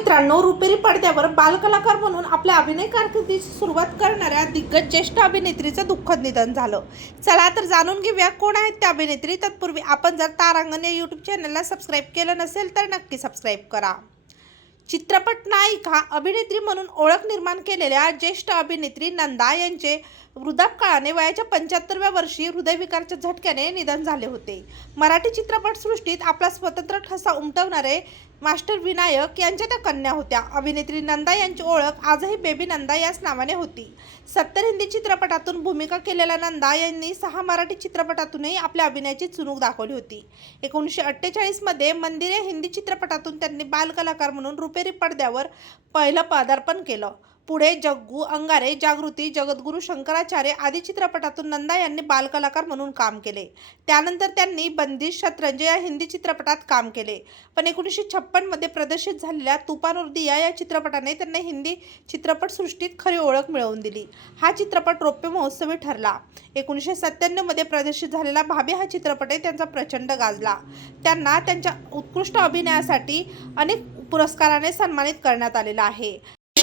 मित्रांनो रुपेरी पडद्यावर बालकलाकार म्हणून आपल्या अभिनय कारकिर्दीची सुरुवात करणाऱ्या दिग्गज ज्येष्ठ अभिनेत्रीचं दुःखद निधन झालं. चला तर जाणून घेऊया कोण आहेत त्या अभिनेत्री. तत्पूर्वी आपण जर तारांगण या यूट्यूब चॅनलला सबस्क्राईब केलं नसेल तर नक्की सबस्क्राईब करा. चित्रपट नायिका अभिनेत्री म्हणून ओळख निर्माण केलेल्या ज्येष्ठ अभिनेत्री नंदा यांचे वृद्धापकाळाने वयाच्या पंच्याहत्तरव्या वर्षी हृदयविकारच्या झटक्याने निधन झाले होते. मराठी चित्रपटसृष्टीत आपला स्वतंत्र ठसा उमटवणारे मास्टर विनायक यांच्या त्या कन्या होत्या. अभिनेत्री नंदा यांची ओळख आजही बेबी नंदा याच नावाने होती. सत्तर हिंदी चित्रपटातून भूमिका केलेल्या नंदा यांनी सहा मराठी चित्रपटातूनही आपल्या अभिनयाची चुणूक दाखवली होती. एकोणीसशे अठ्ठेचाळीसमध्ये मंदिर या हिंदी चित्रपटातून त्यांनी बालकलाकार म्हणून रुपेरी पडद्यावर पहिलं पदार्पण केलं. पुढे जग्गू अंगारे जागृती जगद्गुरू शंकराचार्य आदी चित्रपटातून नंदा यांनी बालकलाकार म्हणून काम केले. त्यानंतर त्यांनी बंदिश शतरंज या हिंदी चित्रपटात काम केले. पण एकोणीसशे छप्पनमध्ये प्रदर्शित झालेल्या तुपानुर्दिया या चित्रपटाने त्यांना हिंदी चित्रपटसृष्टीत खरी ओळख मिळवून दिली. हा चित्रपट रौप्य महोत्सवी ठरला. एकोणीसशे सत्त्याण्णवमध्ये प्रदर्शित झालेला भाभी हा चित्रपटही त्यांचा प्रचंड गाजला. त्यांना त्यांच्या उत्कृष्ट अभिनयासाठी अनेक पुरस्काराने सन्मानित करण्यात आलेला आहे.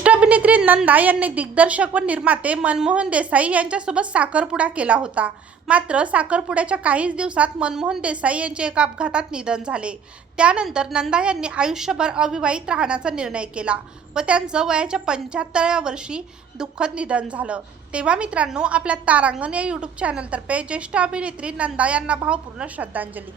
ज्येष्ठ अभिनेत्री नंदा यांनी दिग्दर्शक व निर्माते मनमोहन देसाई यांच्यासोबत साखरपुडा केला होता. मात्र साखरपुड्याच्या काहीच दिवसात मनमोहन देसाई यांचे एका अपघातात निधन झाले. त्यानंतर नंदा यांनी आयुष्यभर अविवाहित राहण्याचा निर्णय केला व त्यांचं वयाच्या पंच्याहत्तराव्या वर्षी दुःखद निधन झालं. तेव्हा मित्रांनो आपल्या तारांगण या यूट्यूब चॅनलतर्फे ज्येष्ठ अभिनेत्री नंदा यांना भावपूर्ण श्रद्धांजली.